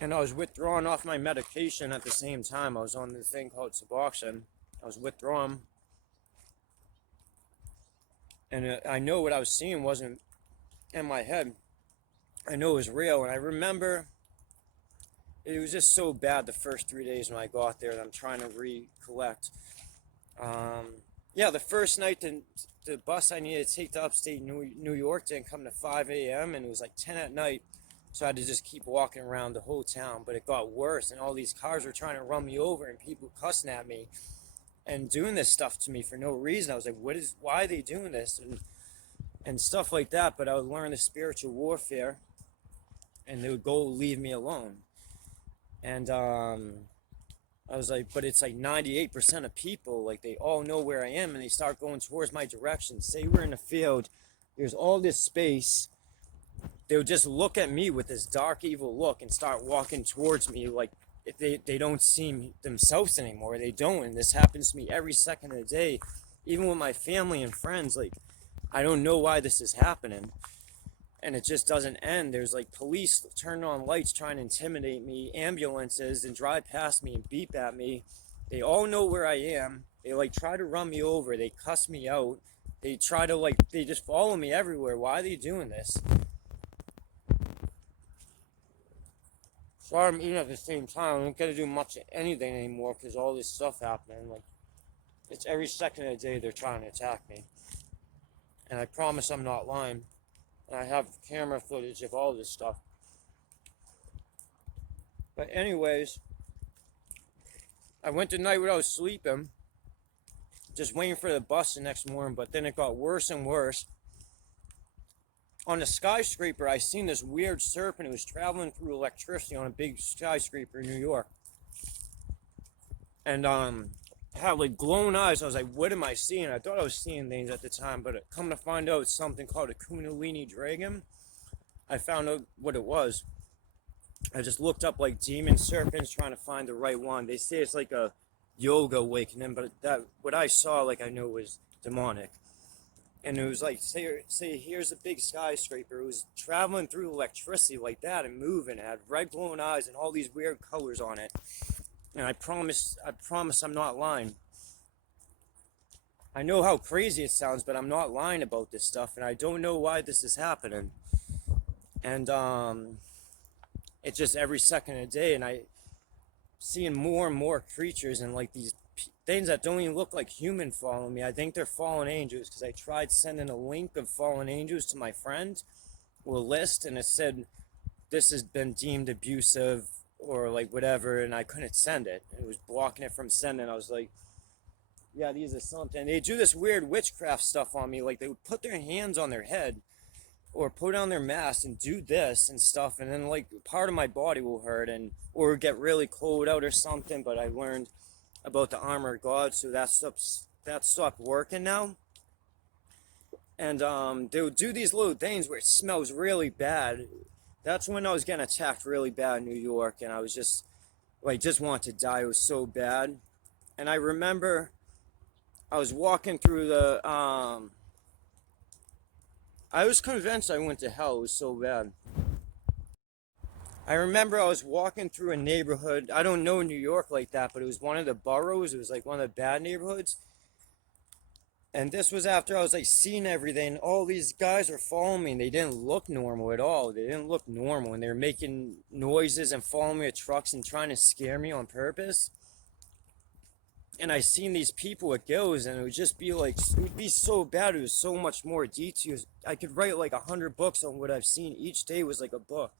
And I was withdrawing off my medication at the same time. I was on this thing called Suboxone. I was withdrawing, and I know what I was seeing wasn't in my head. I know it was real, and I remember it was just so bad the first 3 days when I got there that I'm trying to recollect. Yeah, the first night the bus I needed to take to upstate New York didn't come to 5 a.m. and it was like 10 at night. So I had to just keep walking around the whole town. But it got worse, and all these cars were trying to run me over, and people cussing at me and doing this stuff to me for no reason. I was like, why are they doing this? And stuff like that. But I would learn the spiritual warfare, and they would go leave me alone. And I was like, but it's like 98% of people, like they all know where I am and they start going towards my direction. Say we're in a field, there's all this space. They would just look at me with this dark, evil look and start walking towards me like if they don't see themselves anymore. They don't. And this happens to me every second of the day, even with my family and friends. Like, I don't know why this is happening. And it just doesn't end. There's like police turning on lights trying to intimidate me, ambulances, and drive past me and beep at me. They all know where I am. They like try to run me over. They cuss me out. They try to they just follow me everywhere. Why are they doing this? Sorry, I'm eating at the same time. I don't get to do much of anything anymore because all this stuff happening. Like, it's every second of the day they're trying to attack me. And I promise I'm not lying. And I have camera footage of all this stuff. But anyways, I went the night without sleeping, just waiting for the bus the next morning, but then it got worse and worse. On a skyscraper, I seen this weird serpent. It was traveling through electricity on a big skyscraper in New York. And had like glowing eyes. I was like, what am I seeing? I thought I was seeing things at the time, but come to find out it's something called a Kundalini dragon. I found out what it was. I just looked up like demon serpents trying to find the right one. They say it's like a yoga awakening, but that what I saw, like I knew was demonic. And it was like, say here's a big skyscraper. It was traveling through electricity like that and moving. It had red glowing eyes and all these weird colors on it. And I promise I'm not lying. I know how crazy it sounds, but I'm not lying about this stuff, and I don't know why this is happening. And it's just every second of the day, and I seeing more and more creatures and like these things that don't even look like human following me. I think they're fallen angels because I tried sending a link of fallen angels to my friend with a list, and it said this has been deemed abusive or like whatever, and I couldn't send it. It was blocking it from sending. I was like, yeah, these are something. They do this weird witchcraft stuff on me. Like they would put their hands on their head or put on their mask and do this and stuff, and then like part of my body will hurt and or get really cold out or something. But I learned about the armor of God, so that stopped working now. And they would do these little things where it smells really bad. That's when I was getting attacked really bad in New York, and I was just wanted to die. It was so bad. And I remember I was walking through the I was convinced I went to hell. It was so bad. I remember I was walking through a neighborhood. I don't know New York like that, but it was one of the boroughs. It was like one of the bad neighborhoods. And this was after I was like seeing everything. All these guys were following me and they didn't look normal at all. They didn't look normal and they were making noises and following me with trucks and trying to scare me on purpose. And I seen these people with gills, and it would just be like, it would be so bad. It was so much more details. I could write like 100 books on what I've seen. Each day was like a book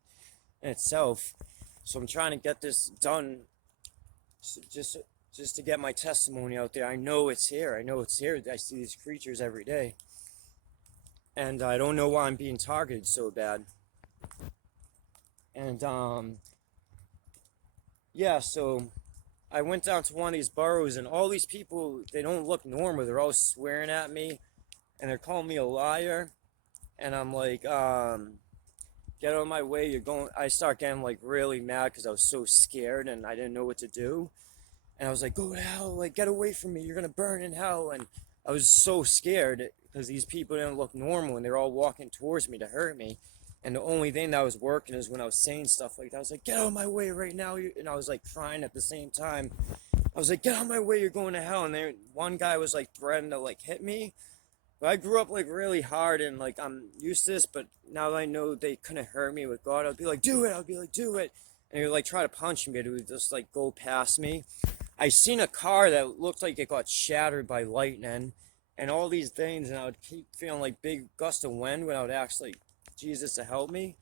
in itself. So I'm trying to get this done, so just to get my testimony out there. I know it's here. I know it's here. I see these creatures every day, and I don't know why I'm being targeted so bad. And yeah, so I went down to one of these boroughs, and all these people, they don't look normal. They're all swearing at me, and they're calling me a liar. And I'm like, get out of my way. You're going. I start getting like really mad because I was so scared and I didn't know what to do. And I was like, go to hell. Like, get away from me. You're going to burn in hell. And I was so scared because these people didn't look normal and they're all walking towards me to hurt me. And the only thing that was working is when I was saying stuff like that. I was like, get out of my way right now. And I was like crying at the same time. I was like, get out of my way, you're going to hell. And then one guy was like threatening to like hit me. But I grew up like really hard and like I'm used to this, but now that I know they couldn't hurt me with God, I'd be like, do it. I'd be like, do it. And he would like try to punch me, but it would just like go past me. I seen a car that looked like it got shattered by lightning and all these things, and I would keep feeling like big gust of wind when I would ask like Jesus to help me.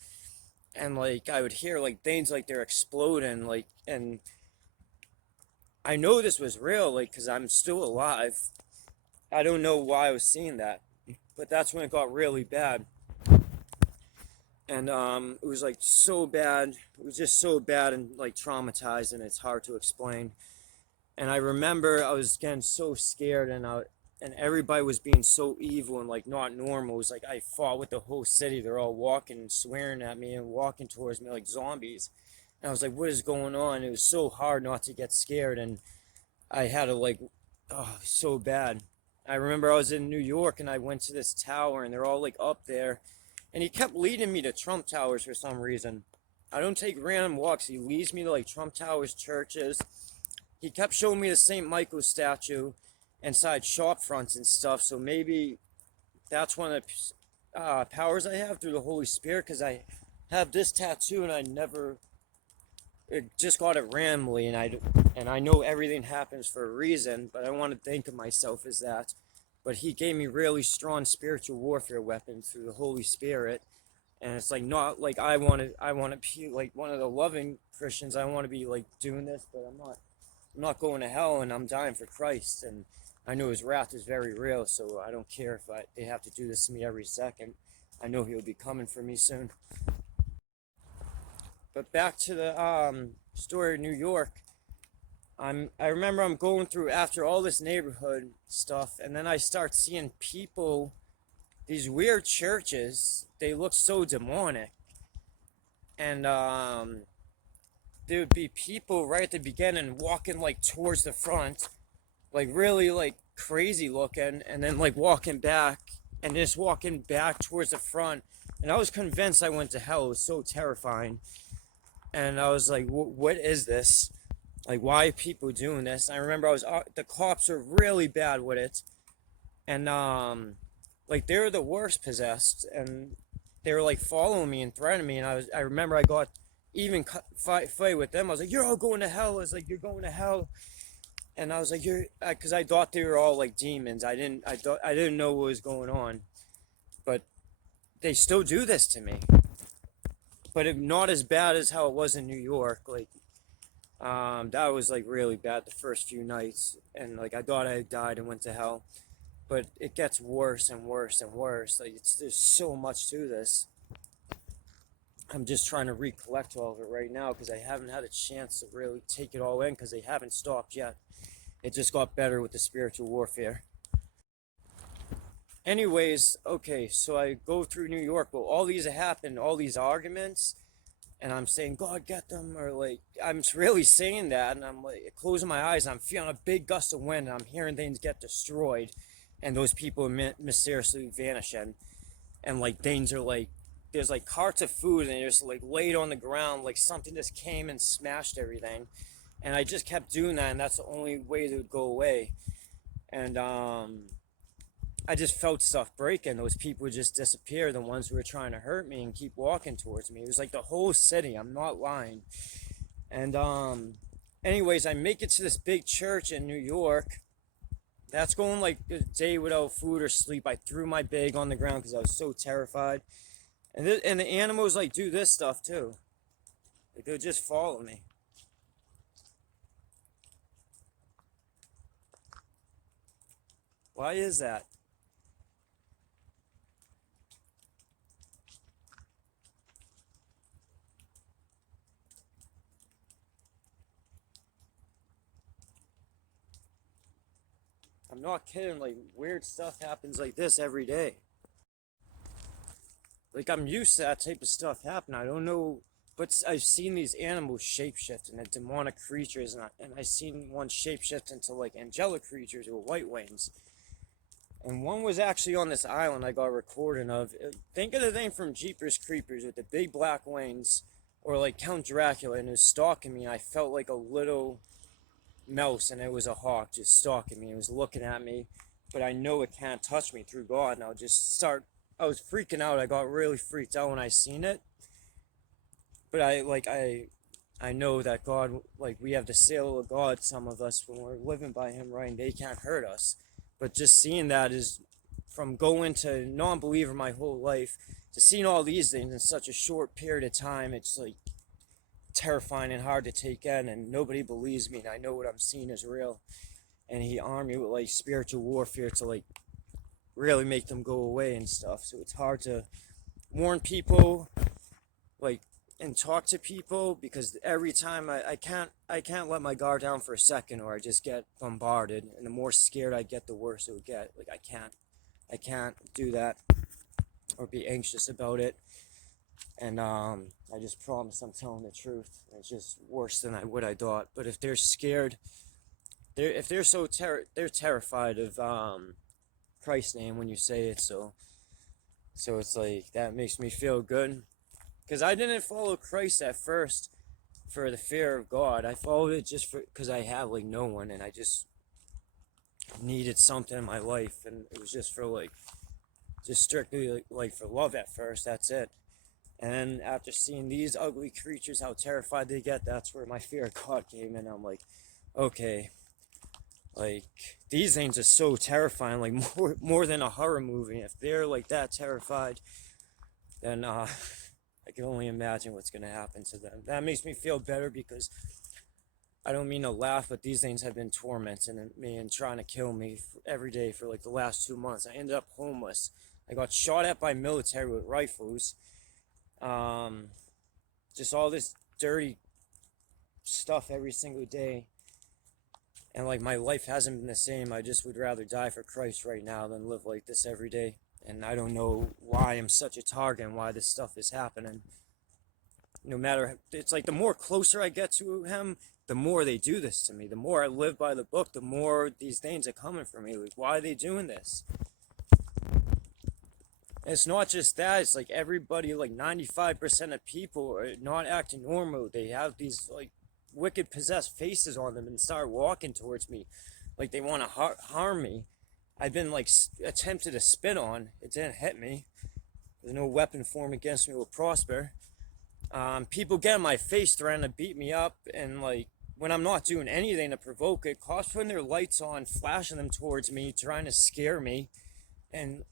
And like I would hear like things like they're exploding, like, and I know this was real, like, because I'm still alive. I don't know why I was seeing that, but that's when it got really bad. And it was like so bad. It was just so bad and like traumatized, and it's hard to explain. And I remember I was getting so scared, and everybody was being so evil and like not normal. It was like I fought with the whole city. They're all walking and swearing at me and walking towards me like zombies. And I was like, what is going on? It was so hard not to get scared, and I had to like, oh, so bad. I remember I was in New York and I went to this tower and they're all like up there, and he kept leading me to Trump Towers for some reason. I don't take random walks. He leads me to like Trump Towers, churches. He kept showing me the St. Michael statue inside shop fronts and stuff. So maybe that's one of the powers I have through the Holy Spirit, because I have this tattoo and I never, it just got it randomly, and I know everything happens for a reason, but I want to think of myself as that. But he gave me really strong spiritual warfare weapons through the Holy Spirit, and it's like not like I want to be like one of the loving Christians. I want to be like doing this, but I'm not going to hell, and I'm dying for Christ, and I know his wrath is very real, so I don't care if they have to do this to me every second. I know he'll be coming for me soon. But back to the story of New York. I remember I'm going through after all this neighborhood stuff, and then I start seeing people, these weird churches. They look so demonic, and there would be people right at the beginning walking like towards the front, like really like crazy looking, and then like walking back and just walking back towards the front. And I was convinced I went to hell. It was so terrifying. And I was like, what is this? Like, why are people doing this? And I remember the cops are really bad with it. And, like, they were the worst possessed. And they were, like, following me and threatening me. And I remember I got even fight with them. I was like, you're all going to hell. I was like, you're going to hell. And I was like, because I thought they were all, like, demons. I didn't know what was going on. But they still do this to me. But not as bad as how it was in New York. Like, that was like really bad the first few nights, and like I thought I had died and went to hell. But it gets worse and worse and worse. Like there's so much to this. I'm just trying to recollect all of it right now because I haven't had a chance to really take it all in because they haven't stopped yet. It just got better with the spiritual warfare. Anyways, okay, so I go through New York. Well, all these have happened, all these arguments, and I'm saying, God, get them, or like, I'm really saying that, and I'm like, closing my eyes, and I'm feeling a big gust of wind, and I'm hearing things get destroyed, and those people mysteriously vanishing, and like, things are like, there's like carts of food, and they're just like laid on the ground, like something just came and smashed everything, and I just kept doing that, and that's the only way to go away, and I just felt stuff breaking. Those people would just disappear, the ones who were trying to hurt me, and keep walking towards me. It was like the whole city. I'm not lying. And anyways, I make it to this big church in New York. That's going like a day without food or sleep. I threw my bag on the ground because I was so terrified. And the animals like do this stuff too. Like they'll just follow me. Why is that? I'm not kidding, like weird stuff happens like this every day. Like I'm used to that type of stuff happening. I don't know, but I've seen these animals shapeshift into demonic creatures, and I seen one shapeshift into like angelic creatures with white wings. And one was actually on this island I got a recording of. Think of the thing from Jeepers Creepers with the big black wings, or like Count Dracula, and it was stalking me. I felt like a little mouse, and it was a hawk just stalking me. It was looking at me, but I know it can't touch me through God. And I was freaking out. I got really freaked out when I seen it. But I know that God, like, we have the seal of God, some of us, when we're living by Him, right? And they can't hurt us. But just seeing that is from going to non-believer my whole life to seeing all these things in such a short period of time. It's like terrifying and hard to take in, and nobody believes me, and I know what I'm seeing is real. And He armed me with like spiritual warfare to like really make them go away and stuff. So it's hard to warn people, like, and talk to people, because every time I can't let my guard down for a second, or I just get bombarded, and the more scared I get, the worse it would get. Like, I can't do that or be anxious about it. And I just promise I'm telling the truth. It's just worse than I thought. But if they're scared, if they're so they're terrified of Christ's name when you say it. So it's like, that makes me feel good. Because I didn't follow Christ at first for the fear of God. I followed it just because I have like no one, and I just needed something in my life, and it was just for like, just strictly like for love at first. That's it. And after seeing these ugly creatures, how terrified they get, that's where my fear of God came in. I'm like, okay, like, these things are so terrifying, like more than a horror movie. If they're like that terrified, then I can only imagine what's going to happen to them. That makes me feel better, because I don't mean to laugh, but these things have been tormenting me and trying to kill me every day for like the last 2 months. I ended up homeless. I got shot at by military with rifles. Just all this dirty stuff every single day. And like, my life hasn't been the same. I just would rather die for Christ right now than live like this every day. And I don't know why I'm such a target and why this stuff is happening. No matter, it's like the more closer I get to Him, the more they do this to me. The more I live by the book, the more these things are coming for me. Like, why are they doing this? And it's not just that. It's like everybody, like 95% of people are not acting normal. They have these like wicked possessed faces on them and start walking towards me like they want to harm me. I've been like attempted to spit on. It didn't hit me. There's no weapon formed against me will prosper. People get in my face threatening to beat me up, and like, when I'm not doing anything to provoke it, cops putting their lights on, flashing them towards me, trying to scare me, and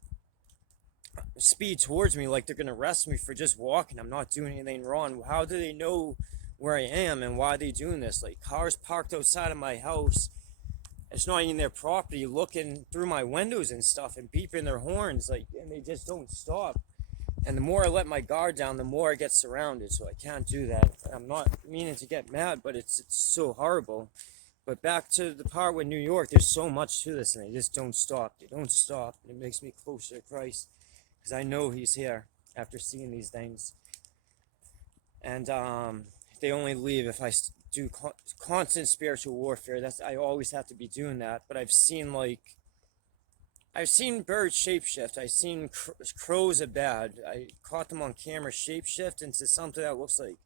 speed towards me like they're gonna arrest me for just walking. I'm not doing anything wrong. How do they know where I am, and why are they doing this? Like, cars parked outside of my house, it's not even their property, looking through my windows and stuff and beeping their horns, like, and they just don't stop. And the more I let my guard down, the more I get surrounded. So I can't do that. I'm not meaning to get mad, but it's so horrible. But back to the part with New York, there's so much to this, and they just don't stop. They don't stop. And it makes me closer to Christ, because I know He's here after seeing these things. And they only leave if I do constant spiritual warfare. I always have to be doing that. But I've seen birds shapeshift. I've seen crows are bad. I caught them on camera shapeshift into something that looks like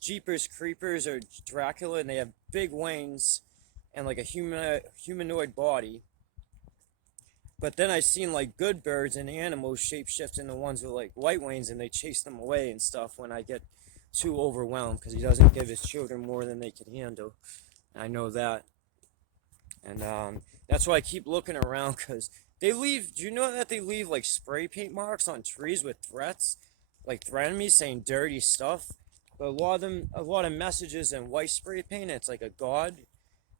Jeepers Creepers or Dracula, and they have big wings and like a humanoid body. But then I've seen like good birds and animals shapeshift into ones with like white wings, and they chase them away and stuff when I get too overwhelmed, because He doesn't give His children more than they can handle. I know that. And that's why I keep looking around, because they leave, do you know that they leave like spray paint marks on trees with threats? Like threatening me, saying dirty stuff. But a lot of messages in white spray paint, it's like a God.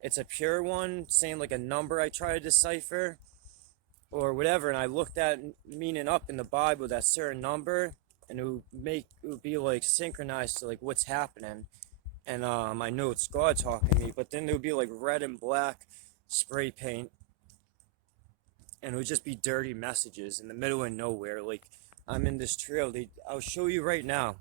It's a pure one, saying like a number I try to decipher or whatever. And I looked that meaning up in the Bible, that certain number, and it would be like synchronized to like what's happening. And I know it's God talking to me, but then there would be like red and black spray paint, and it would just be dirty messages in the middle of nowhere. Like, I'm in this trail. I'll show you right now.